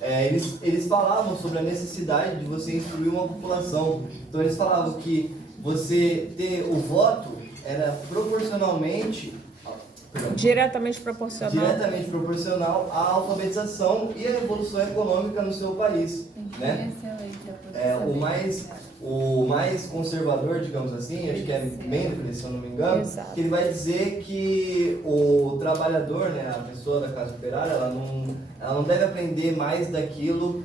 eles falavam sobre a necessidade de você instruir uma população. Então eles falavam que você ter o voto era diretamente proporcional à alfabetização e à revolução econômica no seu país, né? O mais conservador, digamos assim, acho que é Mendes, se eu não me engano, Exato. que ele vai dizer que o trabalhador, né, a pessoa da classe operária, ela não deve aprender mais daquilo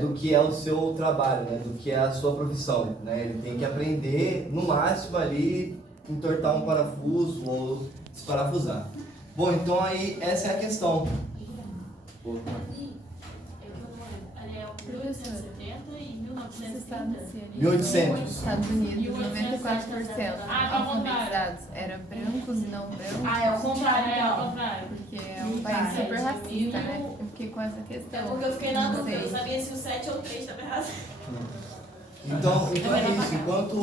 do que é o seu trabalho, né, do que é a sua profissão, né? Ele tem que aprender, no máximo, ali, entortar um parafuso ou desparafusar. Bom, então aí essa é a questão. É 1870 e 1970. 1800. Estados Unidos, 94% Ah, alfabetizados eram brancos e não brancos. Ah, é o contrário. Porque é um país super racista, né? Eu fiquei com essa questão. É porque eu fiquei na Não dúvida, eu sei. não sabia se o 7 ou o 3 estava errado. Então é isso. Enquanto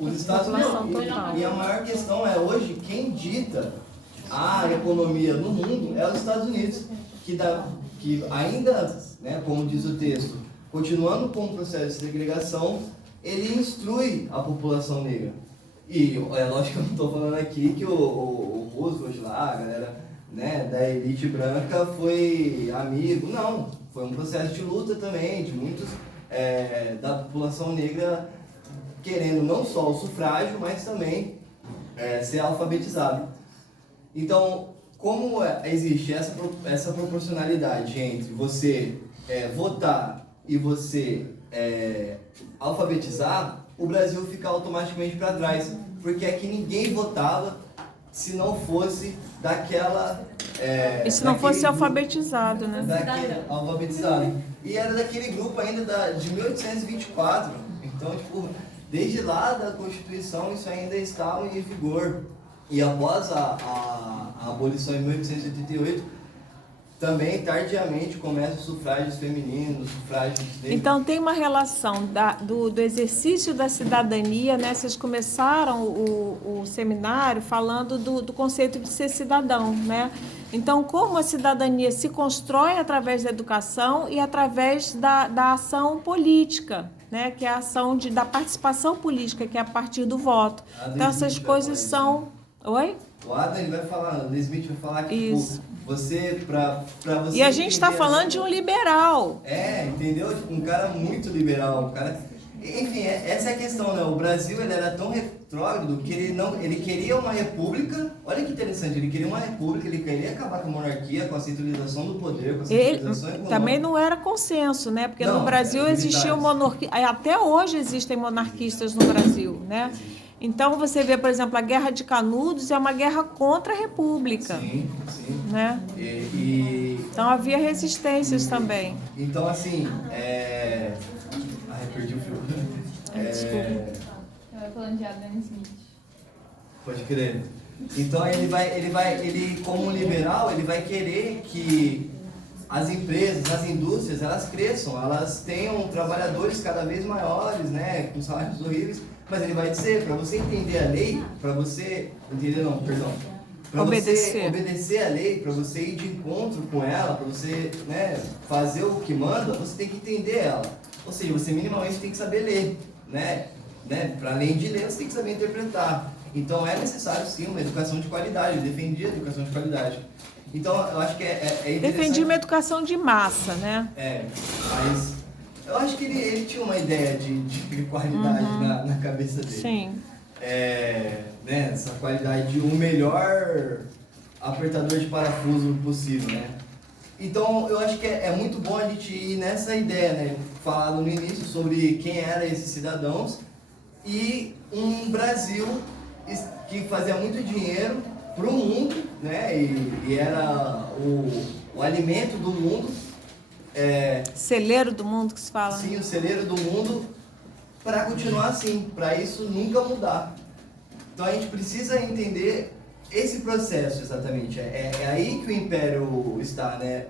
os Estados Unidos... E a maior questão é, hoje, quem dita a economia no mundo é os Estados Unidos, que ainda, né, como diz o texto, continuando com o processo de segregação, ele instrui a população negra. E é lógico que eu não estou falando aqui que o Roosevelt lá, a galera, né, da elite branca foi amigo. Não, foi um processo de luta também, de muitos da população negra querendo não só o sufrágio, mas também ser alfabetizado. Então, como existe essa proporcionalidade entre você votar e você alfabetizar, o Brasil fica automaticamente para trás, porque aqui ninguém votava se não fosse daquela... e se não fosse grupo, alfabetizado, né? Alfabetizado. E era daquele grupo ainda de 1824, então, tipo, desde lá da Constituição isso ainda estava em vigor. E após a abolição em 1888, também tardiamente começam os sufrágios femininos, os sufrágios negros. Então tem uma relação do exercício da cidadania, né? Vocês começaram o seminário falando do conceito de ser cidadão, né? Então, como a cidadania se constrói através da educação e através da ação política, né? Que é a ação da participação política, que é a partir do voto. Então essas coisas são... Oi? O Adam ele vai falar, o Smith vai falar que Isso. Você, pra você... E a gente está falando de um liberal. Entendeu? Tipo, um cara muito liberal, um cara... Enfim, essa é a questão, né? O Brasil, ele era tão retrógrado que ele queria uma república. Olha que interessante, ele queria uma república, ele queria acabar com a monarquia, com a centralização do poder, com a centralização econômica. Também não era consenso, né? Porque no Brasil existia monarquia, até hoje existem monarquistas no Brasil, né? Então você vê, por exemplo, a Guerra de Canudos é uma guerra contra a República. Sim. Né? Então havia resistências também. Então assim, perdi o fio. Eu estava falando de Adam Smith. Pode crer. Então ele como liberal, ele vai querer que as empresas, as indústrias, elas cresçam, elas tenham trabalhadores cada vez maiores, né, com salários horríveis, mas ele vai dizer, para você entender a lei, para você obedecer a lei, para você ir de encontro com ela, para você, né, fazer o que manda, você tem que entender ela. Ou seja, você minimamente tem que saber ler, né? Para além de ler, você tem que saber interpretar. Então é necessário sim uma educação de qualidade, eu defendi a educação de qualidade. Então eu acho que é interessante. Defendi uma educação de massa, né? Mas eu acho que ele tinha uma ideia de qualidade na cabeça dele. Sim. Né, essa qualidade de um melhor apertador de parafuso possível, né? Então eu acho que é muito bom a gente ir nessa ideia, né? Falado no início sobre quem eram esses cidadãos e um Brasil que fazia muito dinheiro para o mundo, né? E era o alimento do mundo. Celeiro do mundo que se fala. Sim, o celeiro do mundo, para continuar assim, para isso nunca mudar. Então a gente precisa entender esse processo exatamente. É aí que o império está, né?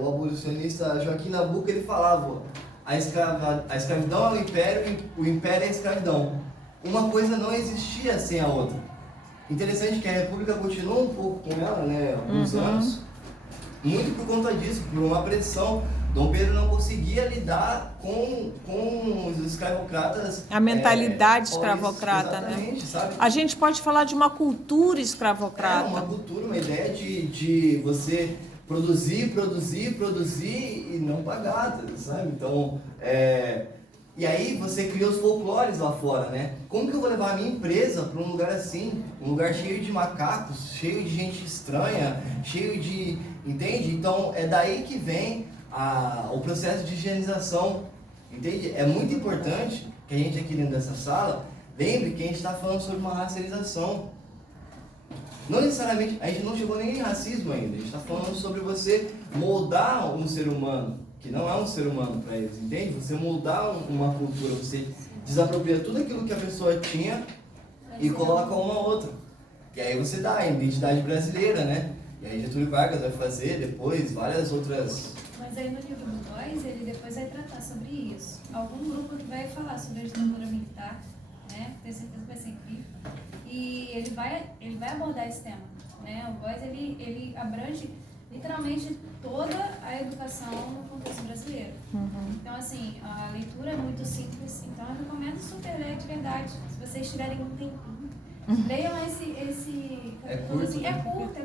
O abolicionista Joaquim Nabuco, ele falava, a escravidão é o império é a escravidão. Uma coisa não existia sem a outra. Interessante que a República continua um pouco com ela, né? Alguns anos. muito por conta disso, por uma pressão. Dom Pedro não conseguia lidar com os escravocratas. A mentalidade escravocrata, né? Sabe? A gente pode falar de uma cultura escravocrata. Uma cultura, uma ideia de você produzir e não pagar, sabe? Então, e aí você cria os folclores lá fora, né? Como que eu vou levar a minha empresa para um lugar assim? Um lugar cheio de macacos, cheio de gente estranha, cheio de... Entende? Então, é daí que vem o processo de higienização, entende? É muito importante que a gente aqui dentro dessa sala lembre que a gente está falando sobre uma racialização. Não necessariamente, a gente não chegou nem em racismo ainda, a gente está falando sobre você moldar um ser humano, que não é um ser humano para eles, entende? Você moldar uma cultura, você desapropria tudo aquilo que a pessoa tinha e coloca uma outra. E aí você dá a identidade brasileira, né? E aí Getúlio Vargas vai fazer depois várias outras... Mas aí no livro do Góes, ele depois vai tratar sobre isso. Algum grupo que vai falar sobre a ditadura militar, né? Tenho certeza que vai ser incrível. E ele vai abordar esse tema, né? O Góes, ele abrange literalmente toda a educação no contexto brasileiro. Então, assim, a leitura é muito simples, então eu recomendo super ler de verdade. Se vocês tiverem um tempinho, leiam esse capítulo, assim, é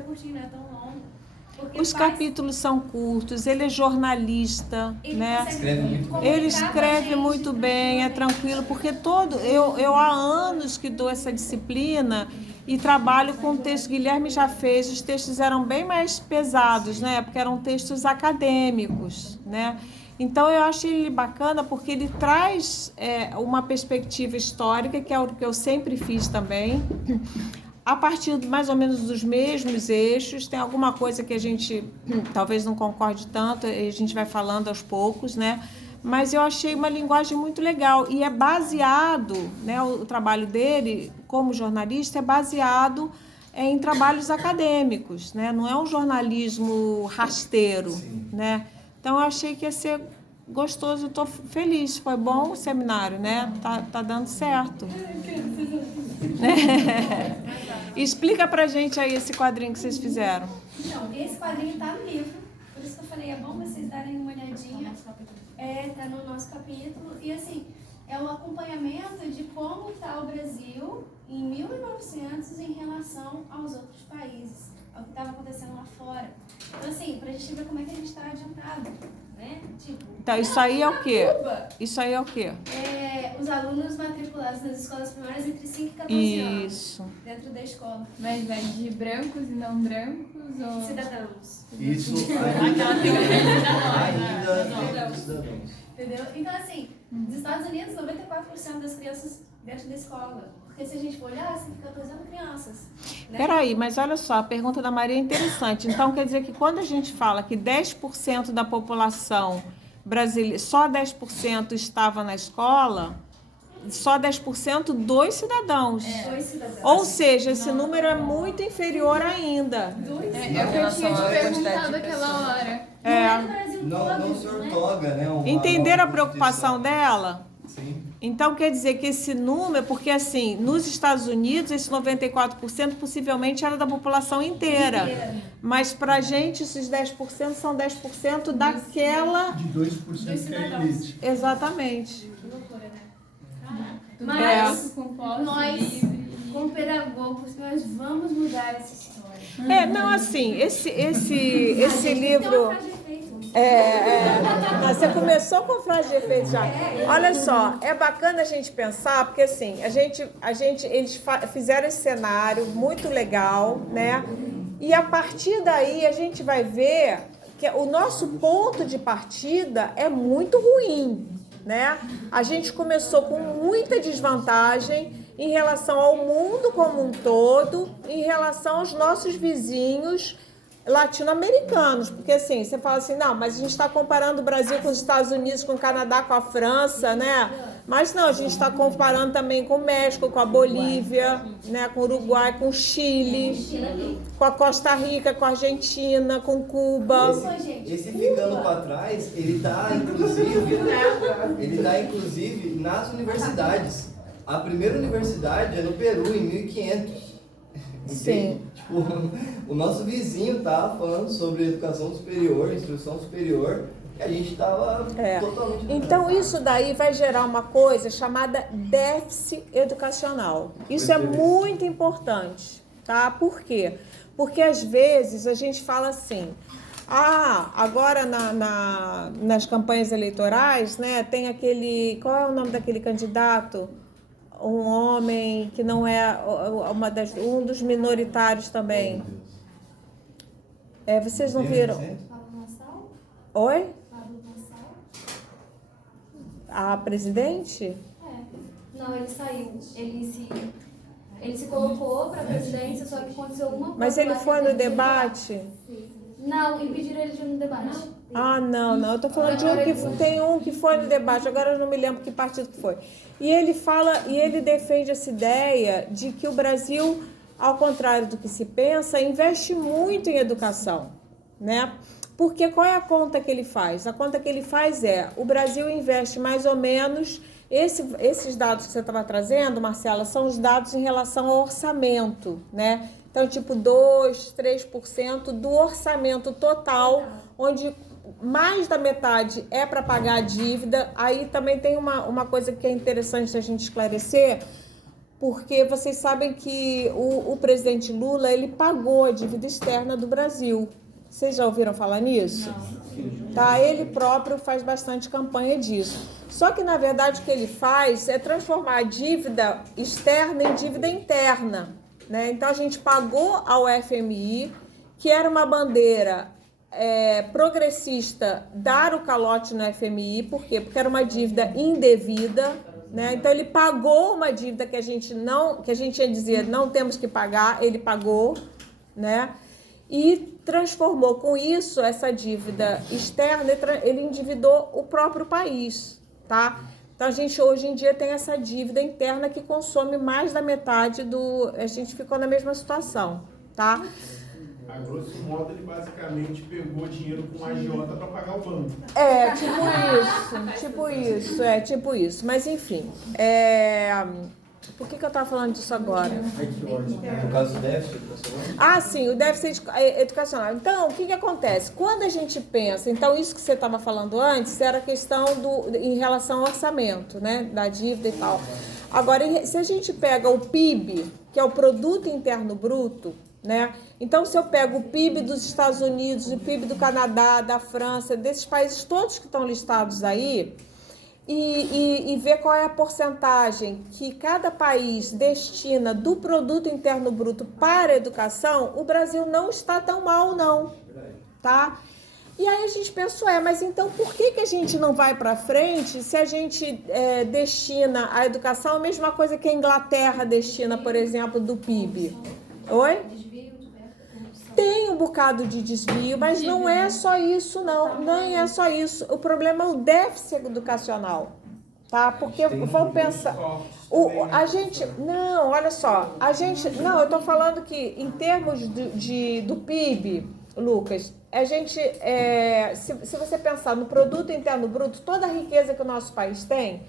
curtinho, não é tão longo. Os capítulos são curtos, ele é jornalista, né? Ele escreve muito bem, é tranquilo, porque eu há anos que dou essa disciplina e trabalho com texto. Guilherme já fez, os textos eram bem mais pesados, né? Porque eram textos acadêmicos, né? Então eu acho ele bacana porque ele traz uma perspectiva histórica, que é o que eu sempre fiz também, a partir mais ou menos dos mesmos eixos. Tem alguma coisa que a gente talvez não concorde tanto, a gente vai falando aos poucos, né? Mas eu achei uma linguagem muito legal e é baseado, né, o trabalho dele como jornalista é baseado em trabalhos acadêmicos, né? Não é um jornalismo rasteiro, né? Então eu achei que ia ser gostoso, estou feliz, foi bom o seminário, né? Tá dando certo. Explica pra gente aí esse quadrinho que vocês fizeram. Então, esse quadrinho tá no livro, por isso que eu falei, é bom vocês darem uma olhadinha. Tá no nosso capítulo. E assim, é um acompanhamento de como está o Brasil em 1900 em relação aos outros países, ao que estava acontecendo lá fora. Então, assim, pra gente ver como é que a gente está adiantado, né? Tipo, então, isso aí é o quê? Isso aí é o quê? Os alunos matriculados nas escolas primárias entre 5 e 14 anos. Isso. Dentro da escola. Mas vai de brancos e não brancos? Ou... Cidadãos. Isso Aquela ainda cidadãos. Entendeu? Então, assim, nos Estados Unidos, 94% das crianças dentro da escola. Porque se a gente for olhar, 5 a 14 anos, crianças. Né? Peraí, mas olha só, a pergunta da Maria é interessante. Então, quer dizer que quando a gente fala que 10% da população brasileira, só 10% estava na escola, só 10% dos cidadãos. Dois cidadãos. Ou seja, esse número é muito inferior ainda. É o que eu tinha te perguntado aquela hora. Não se ortoga, né? Entenderam a preocupação dela? Sim. Então, quer dizer que esse número, porque assim, nos Estados Unidos, esse 94% possivelmente era da população inteira. Mas pra gente, esses 10% são 10% daquela... De 2% que é a elite. Exatamente. Que loucura, né? Mas Nós, como pedagogos, nós vamos mudar essa história. Não, assim, esse livro... Então, faz efeito. Você começou com frase de efeito já. Olha só, é bacana a gente pensar, porque assim, eles fizeram esse cenário muito legal, né? E a partir daí a gente vai ver que o nosso ponto de partida é muito ruim, né? A gente começou com muita desvantagem em relação ao mundo como um todo, em relação aos nossos vizinhos latino-americanos, porque assim, você fala assim, não, mas a gente está comparando o Brasil com os Estados Unidos, com o Canadá, com a França, né? Mas não, a gente está comparando também com o México, com a Bolívia, né? Com o Uruguai, com o Chile, com a Costa Rica, com a Argentina, com Cuba. Esse ficando para trás, ele está inclusive nas universidades. A primeira universidade é no Peru, em 1500. Sim. Tipo, o nosso vizinho estava falando sobre educação superior, instrução superior, e a gente estava totalmente... Então, isso daí vai gerar uma coisa chamada déficit educacional. Isso é muito importante, tá? Por quê? Porque, às vezes, a gente fala assim... agora nas campanhas eleitorais, né, tem aquele... Qual é o nome daquele candidato? Um homem que não é um dos minoritários também. Vocês não viram? Oi? A presidente? Não, ele saiu. Ele se colocou para a presidência, só que aconteceu alguma coisa. Mas ele foi no debate? Não, impediram ele de ir no debate. Não. Eu tô falando de tem um que foi no debate, agora eu não me lembro que partido que foi. E ele fala, e ele defende essa ideia de que o Brasil, ao contrário do que se pensa, investe muito em educação, né? Porque qual é a conta que ele faz? A conta que ele faz o Brasil investe mais ou menos, esses dados que você estava trazendo, Marcela, são os dados em relação ao orçamento, né? Então, tipo 2%, 3% do orçamento total, onde mais da metade é para pagar a dívida. Aí também tem uma coisa que é interessante a gente esclarecer, porque vocês sabem que o presidente Lula, ele pagou a dívida externa do Brasil. Vocês já ouviram falar nisso? Não. Tá, ele próprio faz bastante campanha disso. Só que, na verdade, o que ele faz é transformar a dívida externa em dívida interna, né? Então, a gente pagou ao FMI, que era uma bandeira progressista, dar o calote no FMI. Por quê? Porque era uma dívida indevida, né? Então, ele pagou uma dívida que a gente ia dizer não temos que pagar, ele pagou, né? E transformou com isso, essa dívida externa, ele endividou o próprio país, tá? Então, a gente hoje em dia tem essa dívida interna que consome mais da metade a gente ficou na mesma situação, tá? A grosso modo, ele basicamente pegou dinheiro com a agiota para pagar o banco. Tipo isso. Mas, enfim, por que eu estava falando disso agora? Por causa do déficit educacional? Sim, o déficit educacional. Então, o que acontece? Quando a gente pensa... Então, isso que você estava falando antes era a questão em relação ao orçamento, né? Da dívida e tal. Agora, se a gente pega o PIB, que é o Produto Interno Bruto, né? Então, se eu pego o PIB dos Estados Unidos, o PIB do Canadá, da França, desses países todos que estão listados aí... E ver qual é a porcentagem que cada país destina do produto interno bruto para a educação, o Brasil não está tão mal, não, tá? E aí a gente pensou, mas então por que a gente não vai para frente se a gente destina à educação a mesma coisa que a Inglaterra destina, por exemplo, do PIB? Oi? Tem um bocado de desvio, mas não é só isso, não. Não é só isso. O problema é o déficit educacional, tá? Porque vamos pensar... Não, olha só. Não, eu estou falando que em termos do PIB, Lucas, a gente... se você pensar no produto interno bruto, toda a riqueza que o nosso país tem,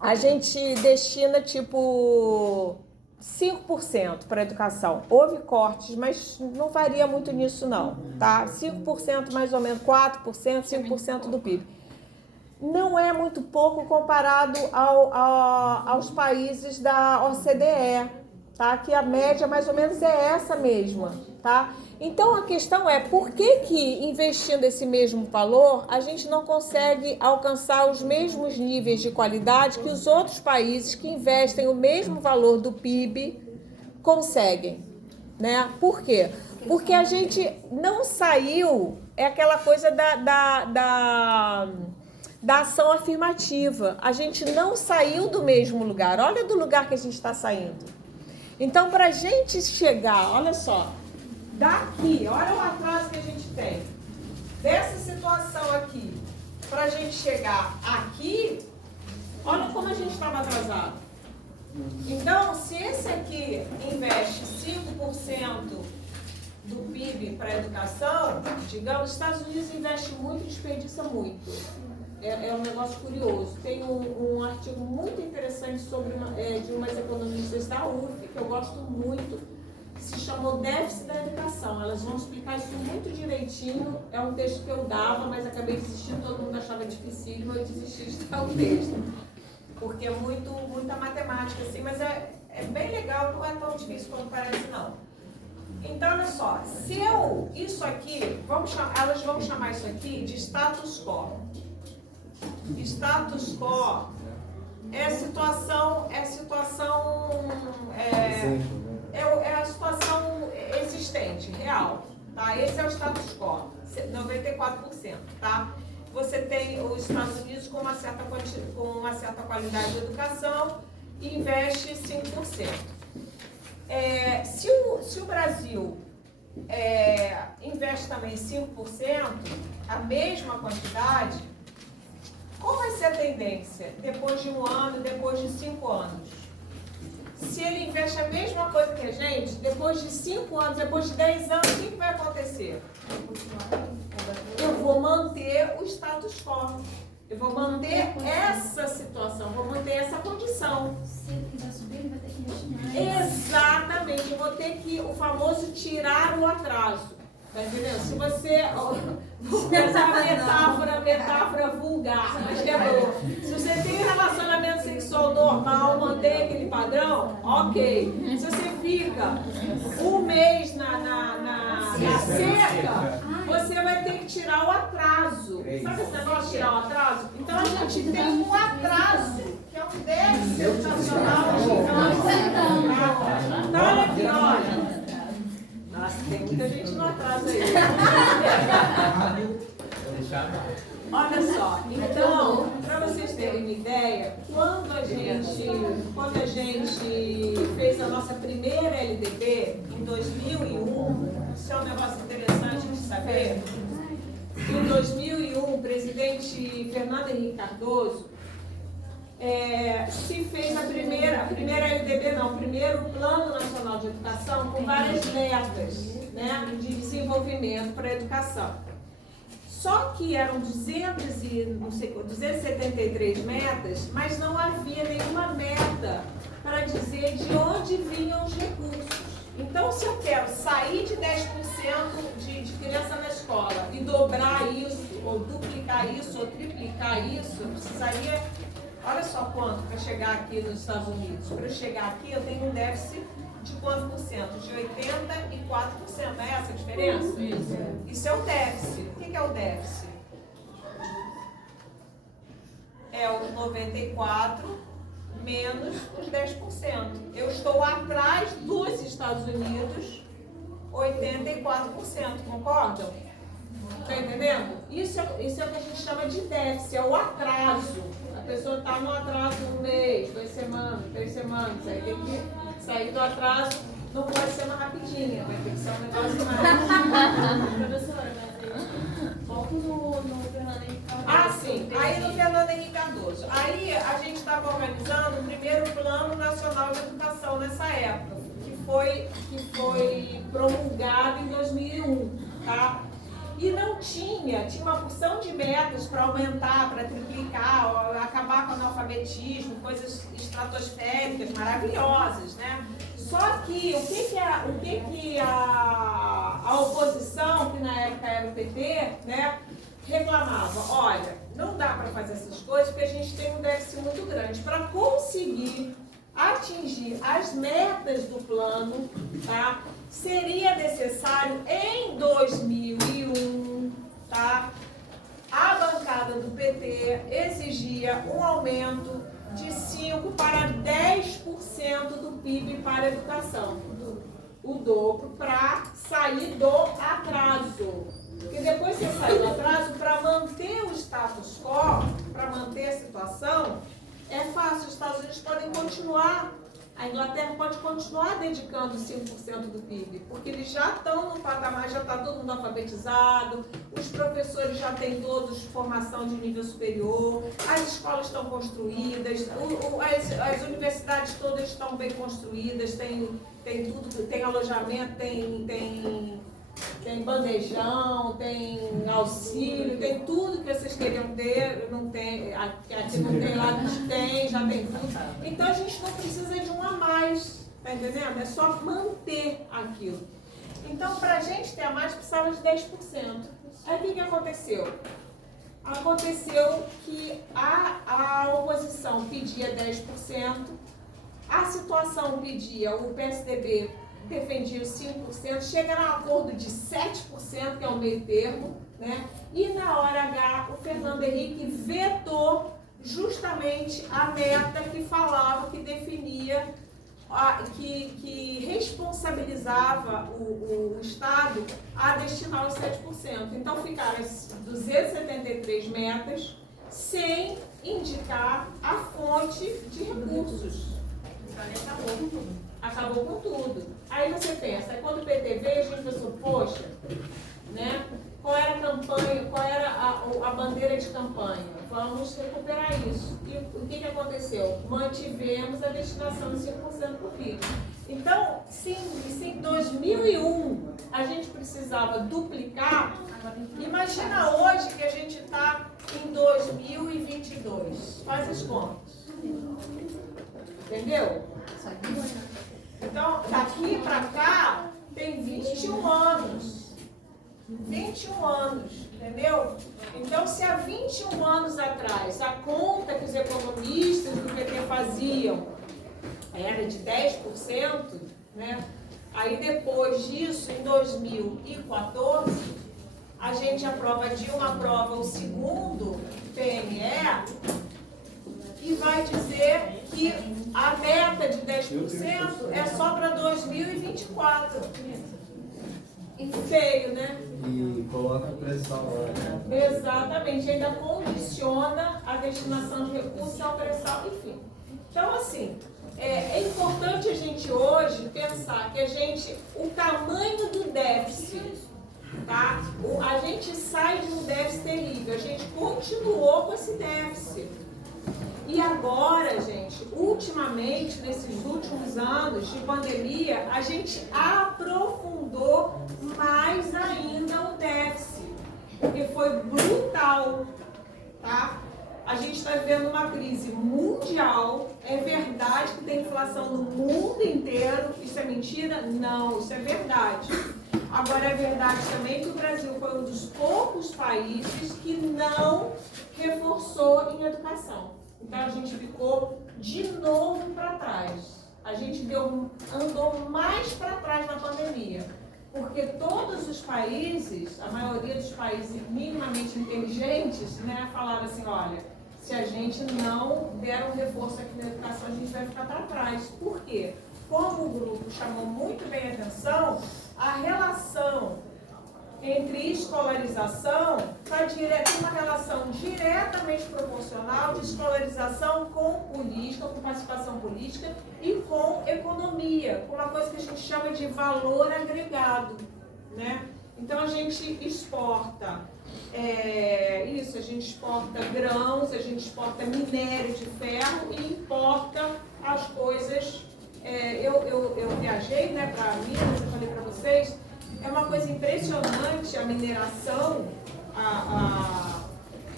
a gente destina, tipo... 5% para a educação. Houve cortes, mas não varia muito nisso não, tá? 5% mais ou menos, 4%, 5% do PIB. Não é muito pouco comparado aos países da OCDE, tá? Que a média mais ou menos é essa mesma, tá? Então a questão é por que investindo esse mesmo valor a gente não consegue alcançar os mesmos níveis de qualidade que os outros países que investem o mesmo valor do PIB conseguem, né? Por quê? Porque a gente não saiu, é aquela coisa da ação afirmativa. A gente não saiu do mesmo lugar. Olha do lugar que a gente está saindo. Então, para a gente chegar, olha só, daqui, olha o atraso que a gente tem, dessa situação aqui, para a gente chegar aqui, olha como a gente estava atrasado. Então, se esse aqui investe 5% do PIB para a educação, digamos, os Estados Unidos investem muito e desperdiça muito. É um negócio curioso. Tem um artigo muito interessante de umas economistas da UF, que eu gosto muito, que se chamou Déficit da Educação. Elas vão explicar isso muito direitinho. É um texto que eu dava, mas acabei desistindo, todo mundo achava dificílimo, eu desisti de dar o texto. Porque é muita matemática, assim, mas é bem legal, não é tão difícil quanto parece, não. Então, olha só, isso aqui, elas vão chamar isso aqui de status quo. Status quo é a situação existente, real, tá? Esse é o status quo, 94%, tá? Você tem os Estados Unidos com uma certa qualidade de educação e investe 5%. Se o Brasil investe também 5%, a mesma quantidade, qual vai ser a tendência depois de 1 ano, depois de 5 anos? Se ele investe a mesma coisa que a gente, depois de 5 anos, depois de 10 anos, o que vai acontecer? Eu vou manter o status quo. Eu vou manter essa situação, vou manter essa condição. Se ele quiser subir, ele vai ter que investir mais. Exatamente, eu vou ter que, o famoso, tirar o atraso. Tá entendendo? Se você... Vou usar a metáfora vulgar, mas que é boa. Se você tem um relacionamento sexual normal, mantém aquele padrão, ok. Se você fica 1 mês na seca, você vai ter que tirar o atraso. Sabe esse negócio de tirar o atraso? Então a gente tem um atraso, que é um déficit educacional. Então olha aqui, olha. Nossa, tem muita gente no atraso aí. Olha só, então, para vocês terem uma ideia, quando a gente fez a nossa primeira LDB, em 2001, isso é um negócio interessante de saber, em 2001, o presidente Fernando Henrique Cardoso se fez a primeira LDB, não, o primeiro Plano Nacional de Educação com várias metas, né, de desenvolvimento para a educação. Só que eram 273 metas, mas não havia nenhuma meta para dizer de onde vinham os recursos. Então, se eu quero sair de 10% de criança na escola e dobrar isso, ou duplicar isso, ou triplicar isso, eu precisaria... Olha só quanto para chegar aqui nos Estados Unidos. Para eu chegar aqui, eu tenho um déficit de quanto por cento? De 84%. É essa a diferença? Isso é o déficit. O que é o déficit? É os 94 menos os 10%. Eu estou atrás dos Estados Unidos 84%. Concordam? Está entendendo? Isso é o que a gente chama de déficit, é o atraso. A pessoa está no atraso 1 mês, 2 semanas, 3 semanas. Aí tem que sair do atraso, não pode ser uma rapidinha, vai ter que ser um negócio mais. Professora, mas aí, volta no Fernando Henrique Cardoso. Ah, sim. Aí no Fernando Henrique Cardoso. Aí a gente estava organizando o primeiro Plano Nacional de Educação nessa época, que foi promulgado em 2001, tá? E não tinha uma porção de metas para aumentar, para triplicar, acabar com o analfabetismo, coisas estratosféricas, maravilhosas, né? Só que o que a oposição, que na época era o PT, né, reclamava? Olha, não dá para fazer essas coisas porque a gente tem um déficit muito grande. Para conseguir atingir as metas do plano, tá? Seria necessário em 2001, tá? A bancada do PT exigia um aumento de 5% para 10% do PIB para a educação. O dobro para sair do atraso. Porque depois que você sair do atraso, para manter o status quo, para manter a situação, é fácil. Os Estados Unidos podem continuar. A Inglaterra pode continuar dedicando 5% do PIB, porque eles já estão no patamar, já está todo mundo alfabetizado, os professores já têm todos formação de nível superior, as escolas estão construídas, as universidades todas estão bem construídas, tem tudo, tem alojamento, tem bandejão, tem auxílio, tem tudo que vocês queriam ter, não tem, aqui não tem, lá tem, já tem tudo. Então a gente não precisa de um a mais, tá entendendo? É só manter aquilo. Então, para a gente ter a mais, precisava de 10%. Aí o que aconteceu? Aconteceu que a oposição pedia 10%, a situação pedia, o PSDB defendia os 5%, chega num acordo de 7%, que é o meio termo, né? E na hora H, o Fernando Henrique vetou justamente a meta que falava, que definia, que responsabilizava o Estado a destinar os 7%. Então ficaram as 273 metas sem indicar a fonte de recursos. Acabou com tudo. Aí você pensa, aí quando o PT veio, a gente pensou, poxa, né? Qual era a campanha, qual era a bandeira de campanha? Vamos recuperar isso. E o que aconteceu? Mantivemos a destinação de 5% por PIB. Então, se em 2001 a gente precisava duplicar, imagina hoje que a gente está em 2022. Faz as contas. Entendeu? Então, daqui para cá, tem 21 anos. 21 anos, entendeu? Então, se há 21 anos atrás a conta que os economistas do PT faziam era de 10%, né? Aí depois disso, em 2014, a gente aprova, Dilma aprova o segundo PNE e vai dizer que a meta de 10% é só para 2024. Feio, né? E coloca pressão lá, né? Exatamente, ainda condiciona a destinação de recursos ao pressão, enfim. Então, assim, é importante a gente hoje pensar que o tamanho do déficit, tá? A gente sai de um déficit terrível, a gente continuou com esse déficit. E agora, gente, ultimamente, nesses últimos anos de pandemia, a gente aprofundou mais ainda o déficit, porque foi brutal, tá? A gente está vivendo uma crise mundial. É verdade que tem inflação no mundo inteiro. Isso é mentira? Não, isso é verdade. Agora, é verdade também que o Brasil foi um dos poucos países que não reforçou em educação. Então, a gente ficou de novo para trás. A gente andou mais para trás na pandemia. Porque todos os países, a maioria dos países minimamente inteligentes, né, falaram assim, olha, se a gente não der um reforço aqui na educação, a gente vai ficar para trás. Por quê? Como o grupo chamou muito bem a atenção, a relação entre escolarização tem uma relação diretamente proporcional de escolarização com política, com participação política e com economia, com uma coisa que a gente chama de valor agregado, né? Então a gente exporta a gente exporta grãos, a gente exporta minério de ferro e importa as coisas. Eu viajei, né, para Minas, eu falei para vocês. É uma coisa impressionante a mineração,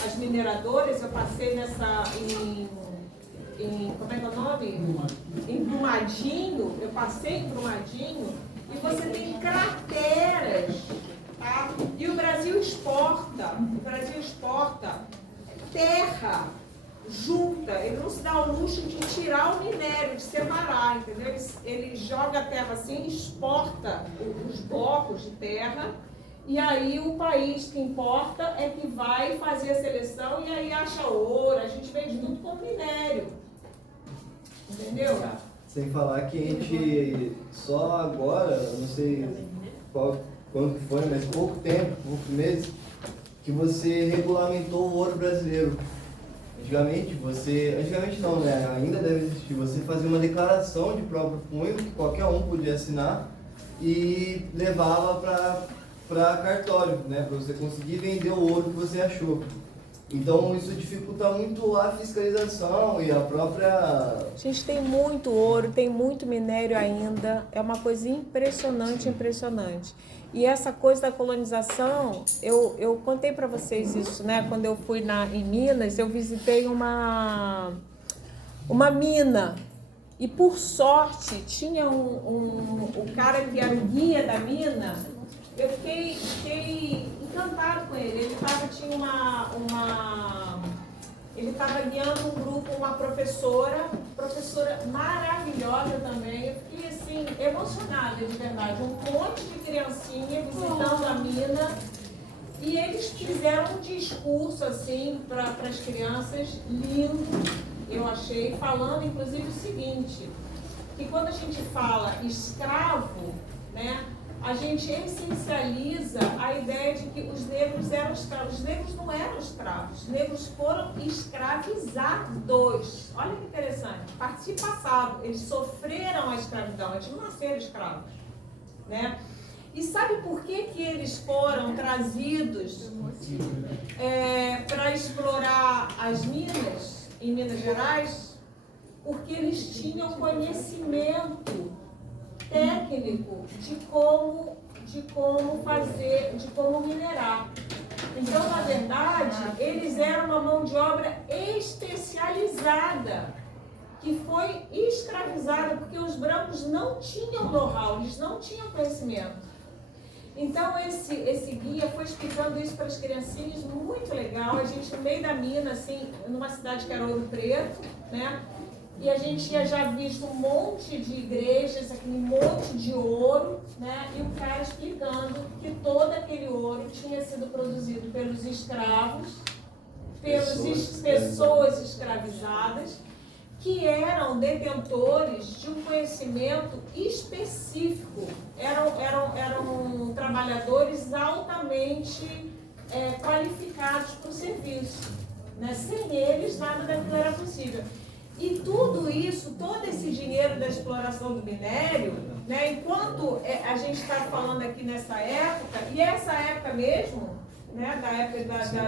as mineradoras. Eu passei como é que é o nome? Em Brumadinho, eu passei em Brumadinho e você tem crateras, tá? E o Brasil exporta terra junta, ele não se dá o luxo de tirar o minério, de separar, entendeu? Ele joga a terra assim, exporta os blocos de terra, e aí o país que importa é que vai fazer a seleção e aí acha ouro, a gente vende tudo com minério, entendeu? Sem falar que a gente só agora, não sei quando que foi, mas poucos meses, que você regulamentou o ouro brasileiro. Antigamente não, né? Ainda deve existir. Você fazia uma declaração de próprio punho que qualquer um podia assinar e levava para cartório, né? Para você conseguir vender o ouro que você achou. Então isso dificulta muito a fiscalização e a própria... A gente tem muito ouro, tem muito minério ainda, é uma coisa impressionante. E essa coisa da colonização, eu contei para vocês isso, né? Quando eu fui em Minas, eu visitei uma mina. E, por sorte, tinha o cara que era o guia da mina. Eu fiquei encantado com ele. Ele estava guiando um grupo, uma professora maravilhosa também. Eu fiquei assim, emocionada, de verdade. Um monte de criancinha visitando a mina. E eles fizeram um discurso assim para as crianças, lindo, eu achei, falando inclusive o seguinte, que quando a gente fala escravo, né, a gente essencializa a ideia de que os negros eram escravos. Os negros não eram escravos, os negros foram escravizados. Olha que interessante, participo passado, eles sofreram a escravidão, eles não nasceram escravos, né? E sabe por que eles foram trazidos para explorar as minas em Minas Gerais? Porque eles tinham conhecimento técnico de como fazer, de como minerar. Então, na verdade, eles eram uma mão de obra especializada, que foi escravizada, porque os brancos não tinham know-how, eles não tinham conhecimento. Então, esse guia foi explicando isso para as criancinhas, muito legal. A gente, no meio da mina, assim, numa cidade que era Ouro Preto, né? E a gente tinha já visto um monte de igrejas, aquele monte de ouro, né? E o cara explicando que todo aquele ouro tinha sido produzido pelos escravos, pessoas escravizadas, que eram detentores de um conhecimento específico, eram trabalhadores altamente qualificados para o serviço, né? Sem eles, nada daquilo era possível. E tudo isso, todo esse dinheiro da exploração do minério, né, enquanto a gente está falando aqui nessa época, e essa época mesmo, né, da época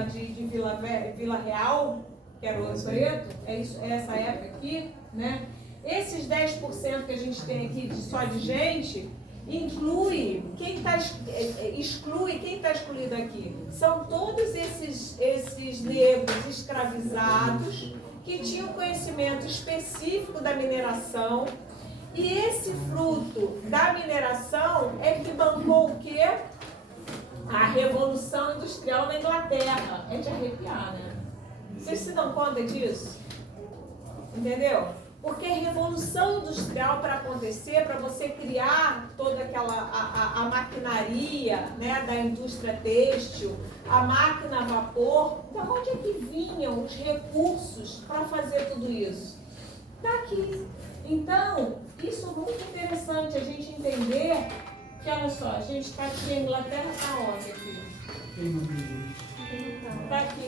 de Vila Real, que era o Ouro Preto, é essa época aqui, né? Esses 10% que a gente tem aqui só de gente, exclui quem está excluído aqui. São todos esses negros escravizados que tinham conhecimento específico da mineração, e esse fruto da mineração é que bancou o quê? A Revolução Industrial na Inglaterra. É de arrepiar, né? Vocês se dão conta disso? Entendeu? Porque a revolução industrial, para acontecer, para você criar toda aquela a maquinaria, né, da indústria têxtil, a máquina a vapor, da onde é que vinham os recursos para fazer tudo isso? Daqui. Então, isso é muito interessante a gente entender que, olha só, a gente está aqui, a Inglaterra está onde aqui?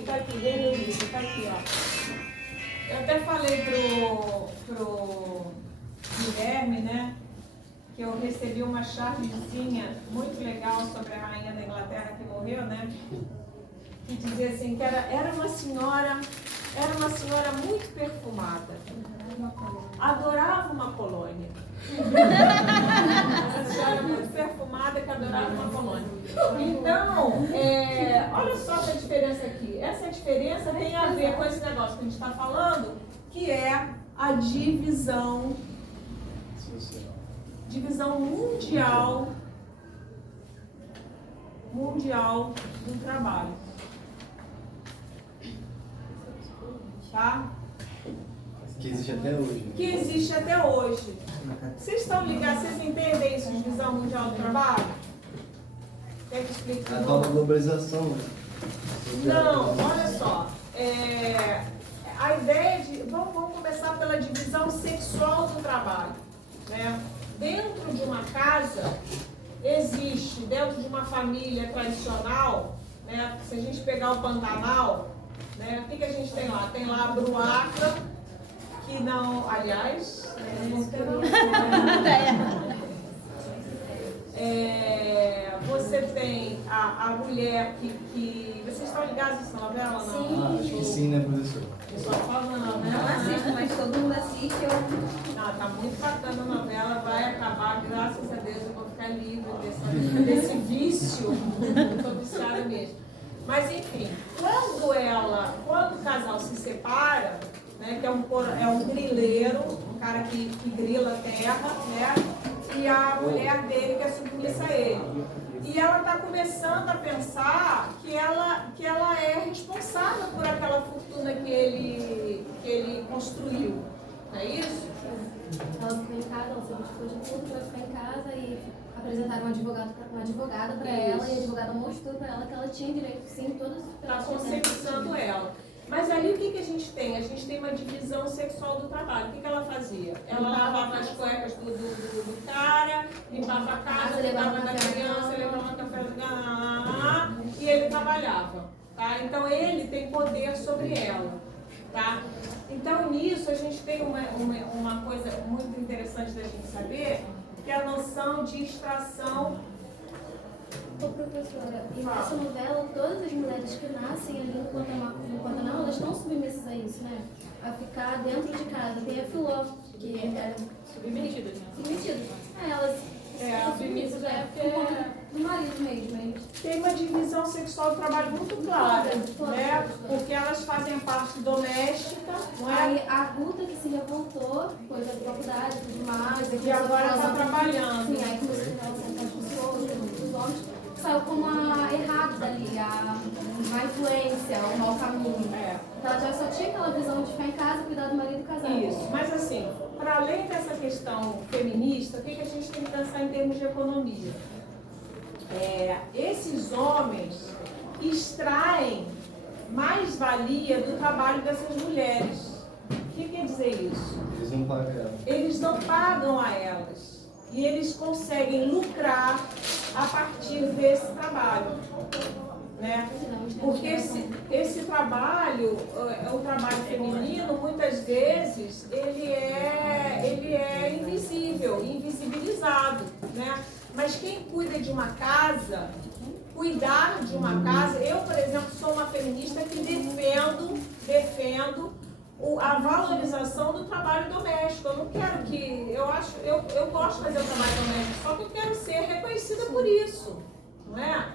Está aqui, Reino Unido, está aqui, ó. Eu até falei pro Guilherme, né, que eu recebi uma chargezinha muito legal sobre a rainha da Inglaterra que morreu, né, que dizia assim, que era uma senhora muito perfumada, adorava uma colônia. Uma senhora muito perfumada que adorava uma colônia. Então, olha só essa diferença aqui. Essa diferença tem a ver com esse negócio que a gente está falando, que é a divisão mundial do trabalho. Tá? Que existe até hoje. Que existe até hoje. Vocês estão ligados? Vocês entendem isso, divisão mundial do trabalho? Quer que explique? A nova globalização, né? Não, olha só. A ideia de... Vamos começar pela divisão sexual do trabalho, né? Dentro de uma casa, existe, dentro de uma família tradicional, né? Se a gente pegar o Pantanal, né? O que a gente tem lá? Tem lá a bruaca, que não, aliás, Você tem a mulher que... Vocês estão ligados a essa novela? Não? Sim. Acho que sim, né, professor? Eu só falo na novela. Não assisto, mas todo mundo assiste. Não, tá muito bacana a novela, vai acabar, graças a Deus, eu vou ficar livre desse vício. Eu tô viciada mesmo. Mas enfim, quando o casal se separa, né, que é um grileiro, um cara que grila a terra, né? E a mulher dele quer submissa a ele. E ela está começando a pensar que ela é responsável por aquela fortuna que ele construiu. Não é isso? Ela ficou em casa, ela se abdicou de tudo para ficar em casa e apresentaram uma advogada para ela, e a advogada mostrou para ela que ela tinha direito, sim, todas as Está conscientizando ela. Mas ali o que a gente tem? A gente tem uma divisão sexual do trabalho. O que ela fazia? Ela lavava as cuecas do cara, limpava a casa, cuidava da criança, levava o café da manhã, e ele trabalhava. Tá? Então ele tem poder sobre ela. Tá? Então nisso a gente tem uma coisa muito interessante da gente saber, que é a noção de extração. Ô, professora, e nessa novela, todas as mulheres que nascem ali no Pantanal, elas estão submissas a isso, né? A ficar dentro de casa. Tem a Filó, que era Submetidas, né? submetida. Elas submissas é por conta do marido mesmo. Tem uma divisão sexual do trabalho muito clara, né? Porque elas fazem parte doméstica, não é? Aí a Ruta que se revoltou, foi da faculdade e tudo mais. E agora está trabalhando. Sim, aí começou a relação com as pessoas, com os homens. Saiu como a errada dali, a má influência, o mau caminho. Então ela já só tinha aquela visão de ficar em casa, cuidar do marido e casar. Isso, mas assim, para além dessa questão feminista, o que a gente tem que pensar em termos de economia? Esses homens extraem mais valia do trabalho dessas mulheres. O que quer dizer isso? Eles não pagam ela. Eles não pagam a elas. E eles conseguem lucrar a partir desse trabalho. Né? Porque esse trabalho, o trabalho feminino, muitas vezes, ele é invisível, invisibilizado. Né? Mas quem cuida de uma casa, cuidar de uma casa, eu, por exemplo, sou uma feminista que defendo a valorização do trabalho doméstico. Eu não quero que... Eu gosto de fazer o trabalho doméstico, só que eu quero ser reconhecida por isso, não é?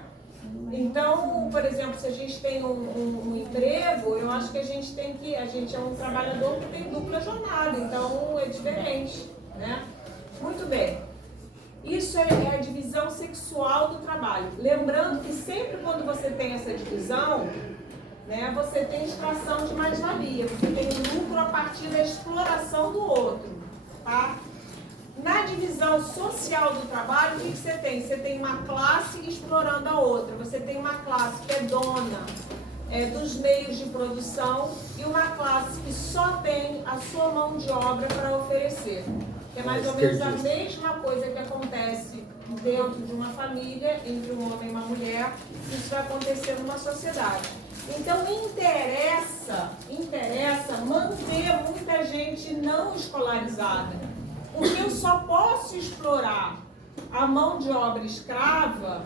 Então, por exemplo, se a gente tem um emprego, eu acho que a gente é um trabalhador que tem dupla jornada, então é diferente, né? Muito bem. Isso é a divisão sexual do trabalho. Lembrando que sempre quando você tem essa divisão, né, você tem extração de mais-valia, você tem lucro a partir da exploração do outro. Tá? Na divisão social do trabalho, o que você tem? Você tem uma classe explorando a outra, você tem uma classe que é dona dos meios de produção e uma classe que só tem a sua mão de obra para oferecer. É mais ou menos a mesma coisa que acontece dentro de uma família, entre um homem e uma mulher, isso vai acontecer numa sociedade. Então interessa manter muita gente não escolarizada, porque eu só posso explorar a mão de obra escrava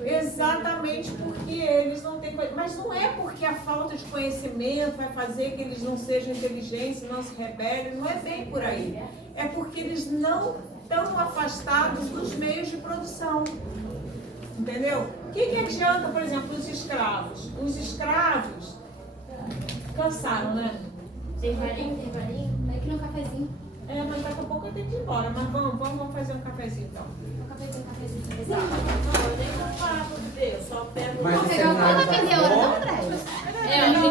exatamente porque eles não têm conhecimento. Mas não é porque a falta de conhecimento vai fazer que eles não sejam inteligentes, não se rebelem, não é bem por aí. É porque eles não estão afastados dos meios de produção. Entendeu? O que adianta, por exemplo, os escravos? Os escravos cansaram, né? Tem varinho? Vai aqui no cafezinho. Mas daqui a pouco eu tenho que ir embora. Mas vamos fazer um cafezinho então. Um cafezinho. Exato. Não, eu nem vou parar pra beber, eu só pego... Mas Vamos pegar o pão da meia hora, não, André?